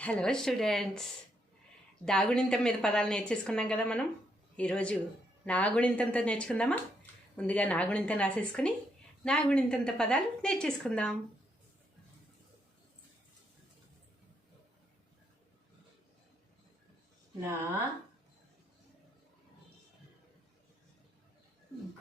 Hello students దాగుణింతం మీద పదాలు నేర్చేసుకున్నాం కదా మనం. ఈరోజు నాగుణింతంతో నేర్చుకుందామా? ముందుగా నాగుణింతం రాసేసుకుని నాగుణింతంతో పదాలు నేర్చేసుకుందాం. నా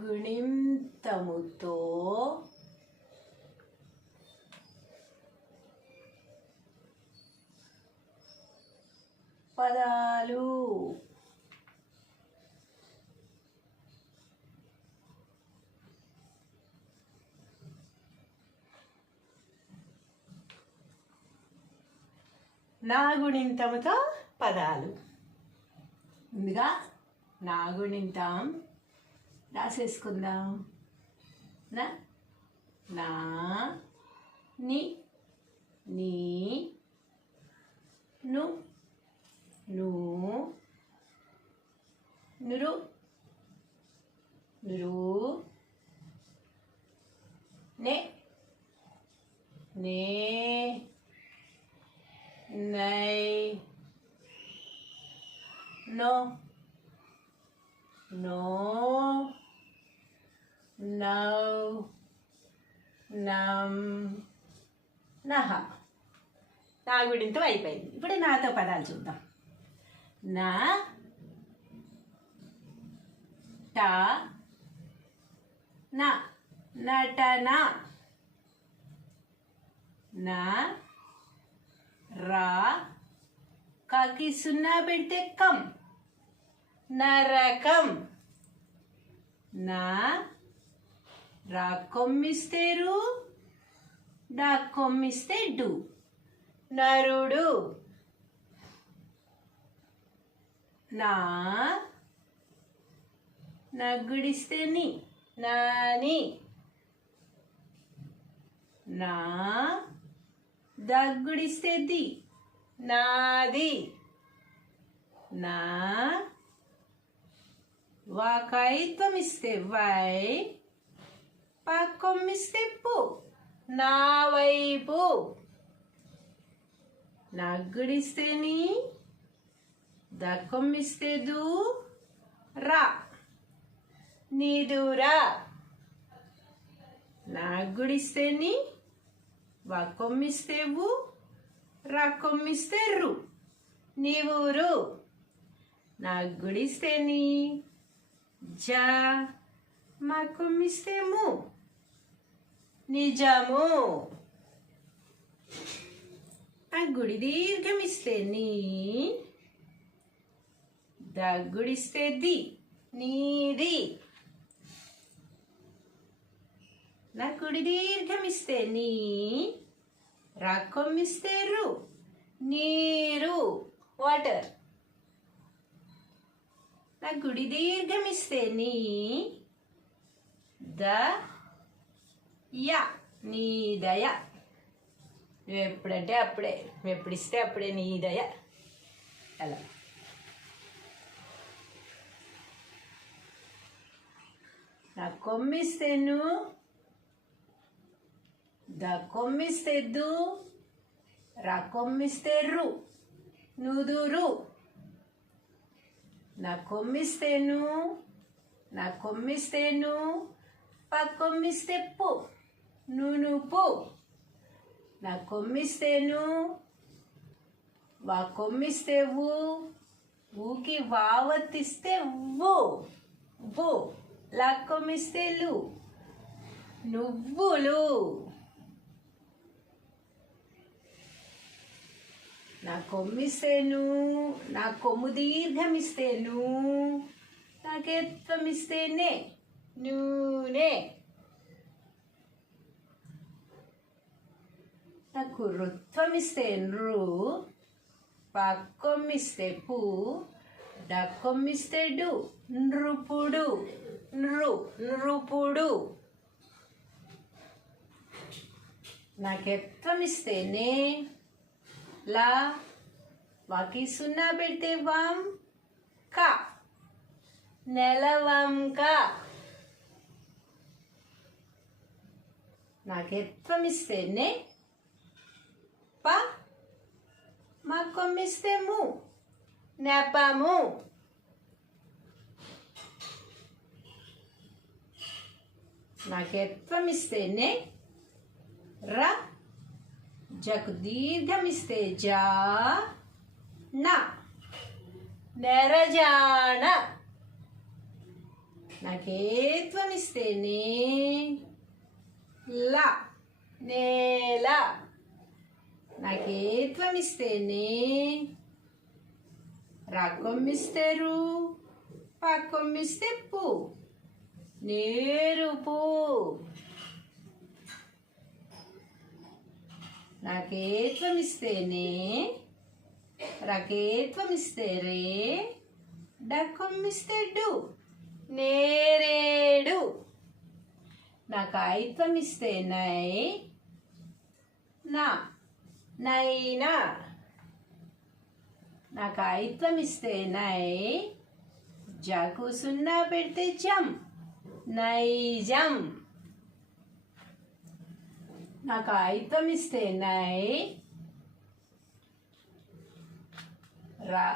గుణింతముతో పదాలు. నాగుణింతముతో పదాలు. ముందుగా నాగుణింతం. రాసేసుకుందాం. నా నా ని నీ ను ను nuru nuru ne ne నై no no నౌ nam నహ. నాగుడింతో అయిపోయింది. ఇప్పుడు నాతో పదాలు చూద్దాం. నా ట నా నటన నా రా కాకి సున్నా పెడితే కం నరకం నా రా కొమ్మిస్తే రు డా కొమ్మిస్తే డు నరుడు నా నగ్గుడిస్తే నీ నాని. నా దగ్గుడిస్తే ది నాది. నా వాకాయిత్వం ఇస్తే వై పక్కొమ్మిస్తే పు నా వైపు నగ్గుడిస్తే నీ దక్కొమ్మిస్తే దు రా. నీదురా. నాగుడిస్తే నీ వక్కొమ్మిస్తే వు రక్కొమ్మిస్తే రు నీవూరు. నాగుడిస్తే నీ జ మక్కొమ్మిస్తే ము నిజము. ఆ గుడి దీర్ఘమిస్తే నీ దగ్గుడిస్తే ది నీది నా కుడి దీర్ఘమిస్తే నీ రాకొమ్మిస్తే రు నీరు వాటర్ నా గుడి దీర్ఘమిస్తే నీ ద యా నీ దయ నువ్వు ఎప్పుడంటే అప్పుడే నువ్వు ఎప్పుడు ఇస్తే అప్పుడే నీ దయ అలా నా కొమ్మిస్తేను ద కొమ్మిస్తే దు రా కొమ్మిస్తేర్రు నుదురు. నా కొమ్మిస్తేను నా కొమ్మిస్తేను ప కొమ్మిస్తే పు నునుపు. నా కొమ్మిస్తేను వా కొమ్మిస్తే ఊకి వావతిస్తే వావత్తిస్తే వు వు నువ్వులు. నా కొమ్మిస్తేను నా కొమ్ము దీర్ఘమిస్తేను నాకెత్వమిస్తేనే నూనె. నాకు రుత్వమిస్తే నృ పక్కొమ్మిస్తే పూ డక్కొమ్మిస్తే డు నృపుడు నృ నృపుడు. నాకెత్వమిస్తేనే లా వాకి సున్నా పెడితే వాం క. నెలవంక నాకెత్వమిస్తేనే ప మా కొమ్మిస్తే ము. నెపము నాకు ఎత్వం ఇస్తేనే ర జకు దీర్ఘం ఇస్తే జా నా నెరజాణ నాకేత్వం ఇస్తేనే లా నేల నాకేత్వం ఇస్తేనే రకొమ్మిస్తారు పక్కొమ్మిస్తే పు. నేరుపు నాకేత్వం ఇస్తేనే రకేత్వం ఇస్తే రే డక్కొమ్మిస్తే డు నేరేడు. నాకు ఆయిత్వం ఇస్తే నై నా నైనా. నాకు ఐత్వం ఇస్తే నై జాకు సున్నా పెడితే జం. నైజం నాకు ఐత్వం ఇస్తే నై రా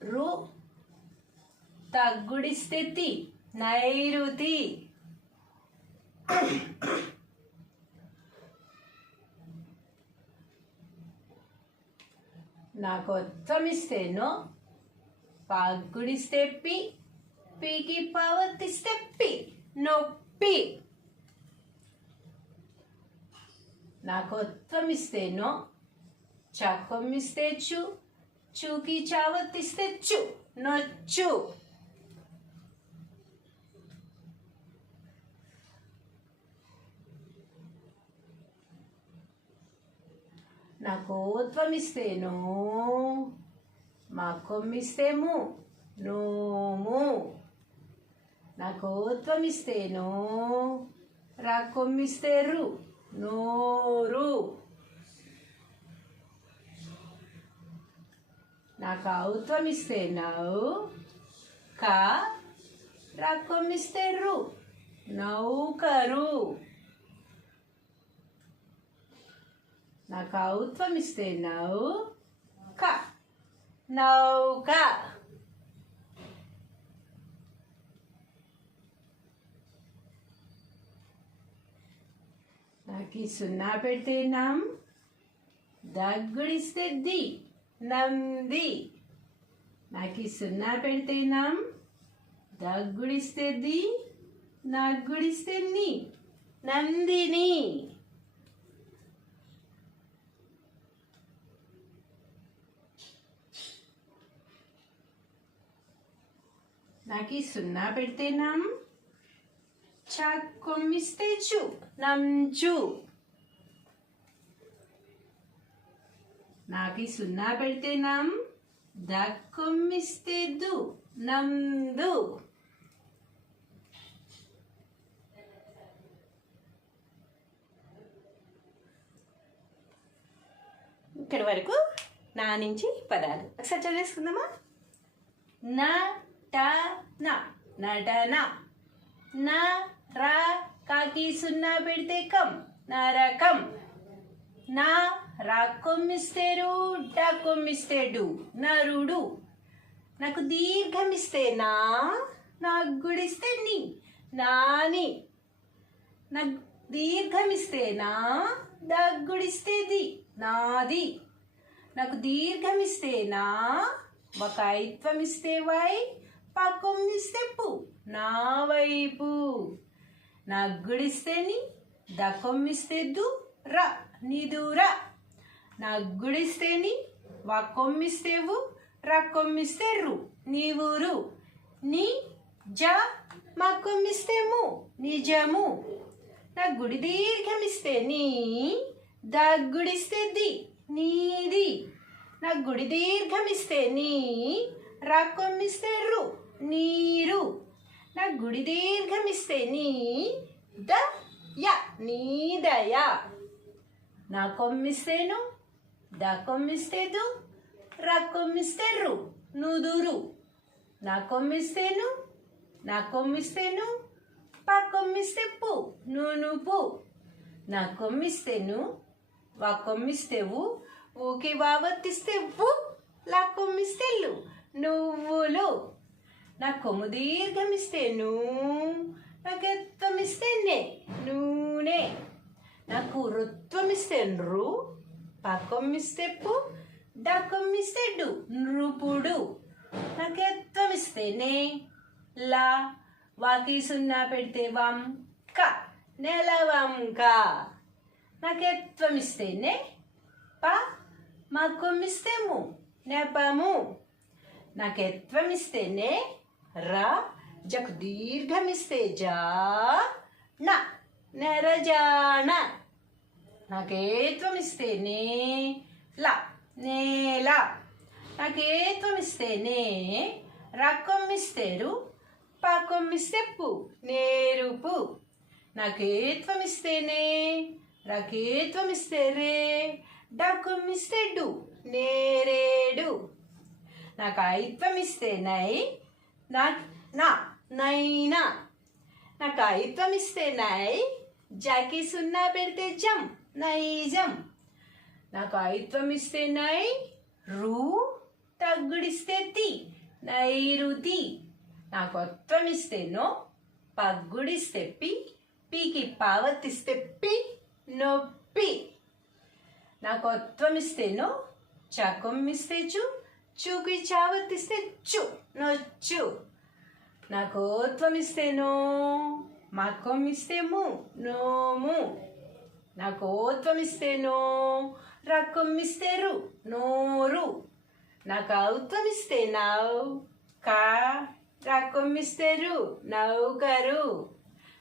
రు తగ్గుడిస్తే తి నైరుతి నాకు ఒత్తమిస్తేనో పగ్గుడిస్తే పి పీకి పవర్తిస్తే పి నొప్పి. నాకు ఒత్తమిస్తేనో చక్కొమ్మిస్తే చు చూకి చావత్తిస్తే చు నొచ్చు. నాకు ఓత్వం మా కొమ్మిస్తేము నోము. నాకు ఓత్వం రా కొమ్మిస్తేరు నోరు. నాకు ఔత్వమిస్తే నవ్వు కా రా కొమ్మిస్తేరు నౌకరు. నాకు ఔత్వం ఇస్తే నౌ క. నౌక. నాకు సున్నా పెడితే నమ్ దగ్గుడిస్తే ది. నంది. నాకు సున్నా పెడితే నమ్ దగ్గుడిస్తే ది. నగ్గుడిస్తే నీ. నందిని. నాకు ఈ సున్నా పెడితే నమ్. కొమ్మిస్తే చు నంచు నాకు ఈ సున్నా పెడితే నమ్. దక్కొమ్మిస్తే దు నందు ఇక్కడి వరకు నా నుంచి పదాలు. ఒకసారి చదివేసుకుందామా? నటన నటన నా. రా కాకి సున్నా పెడితే కం నరకం. నా రా కొమ్మిస్తేరు డా కొమ్మిస్తేడు నరుడు. నాకు దీర్ఘమిస్తే నా నాకు గుడిస్తే నీ నాని. నాకు దీర్ఘమిస్తే నా దగ్గుడిస్తే ది నాది. నాకు దీర్ఘమిస్తే నా ఒక ఐత్వం ఇస్తే వై పగ్గొమ్మి స్టెప్పు నా వైపు. నగ్గుడిస్తే నీ దకొమ్మిస్తే దు ర నిదుర నగ్గుడిస్తే నీ వకొమ్మిస్తేవు రకొమ్మిస్తే రు నీవురు నీ జ మకొమ్మిస్తేము నిజము. నా గుడి దీర్ఘమిస్తే నీ దగ్గుడిస్తే ది నీది. నా గుడి దీర్ఘమిస్తే నీ రాకొమ్మిస్తే రు. నీరు. నా గుడి దీర్ఘమిస్తే నీ ద య నీదయ నా కొమ్మిస్తేను ద కొమ్మిస్తే దు రా కొమ్మిస్తే రు నుదురు నా కొమ్మిస్తేను నా కొమ్మిస్తేను పా కొమ్మిస్తే పు నునుపు నా కొమ్మిస్తేను వాకొమ్మిస్తే ఊ ఊకి వావత్తిస్తే ఊ లాకొమ్మిస్తే లు నువ్వులు నా కొమ్ము దీర్ఘమిస్తే నూ నా గత్వమిస్తే నే నూనె. నాకు రుత్వమిస్తే నృ పకొమ్మిస్తే పు డకొమ్మిస్తే డు నృపుడు. నాకు ఎత్వమిస్తే నే లా వాకి సున్నా పెడితే వం క నెలవంక నాకు నే ప మా కొమ్మిస్తే ము నెపము. నాకెత్వమిస్తే నే జకు దీర్ఘమిస్తే జా నా నెరజాన. నే లా. నేల నాకేత్వమిస్తేనే రక్కొమ్మిస్తేరు పాకొమ్మిస్తే పు నేరుపు. నాకేత్వమిస్తేనే రకేత్వమిస్తే రే డకొమ్మిస్తే డు నేరేడు. నాకు ఐత్వమిస్తే నై నా నా నైనా నాకు ఐత్వమిస్తే నై జాకి సున్నా పెడితే జం నైజం నాకు ఐత్వం ఇస్తే నై రూ తగ్గుడిస్తే తి నైరుతి నాకు అత్వం ఇస్తే నో పగ్గుడిస్తే పి పీకి పావతిస్తే పి నొప్పి నాకు అత్వం ఇస్తే నో చకం ఇస్తే చూ చూకి చావత్తిస్తే చు నొచ్చు. నాకు ఓత్వం ఇస్తేనో మకం ఇస్తేము నోము. నాకు ఓత్వం ఇస్తేనో రకం ఇస్తేరు నోరు. నాకు ఔత్వం ఇస్తే నవ్ కా రకం ఇస్తేరు నౌకరు.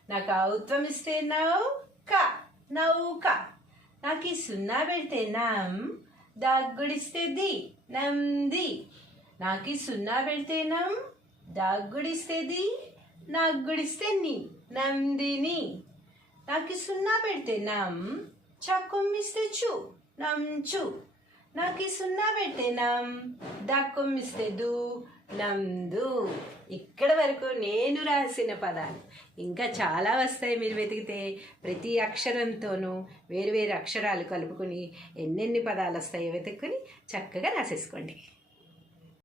నాకు ఔత్వం ఇస్తే నవ్ క నౌక. నాకు ఈ సున్నా పెడితే నమ్ దగ్గుడిస్తే ది. నంది నాకు సున్నా పెడితే నం దగ్గుడిస్తే ది నీ ని. నందిని నాకు సున్నా పెడితే నం చక్కొమ్మిస్తే చు నంచు నాకు ఈ సున్నా పెడితే నం దక్కొమ్మిస్తే దు నందు ఇక్కడ వరకు నేను రాసిన పదాలు ఇంకా చాలా వస్తాయి మీరు వెతికితే. ప్రతి అక్షరంతోనూ వేరు వేరు అక్షరాలు కలుపుకొని ఎన్నెన్ని పదాలు వస్తాయో వెతుక్కుని చక్కగా రాసేసుకోండి.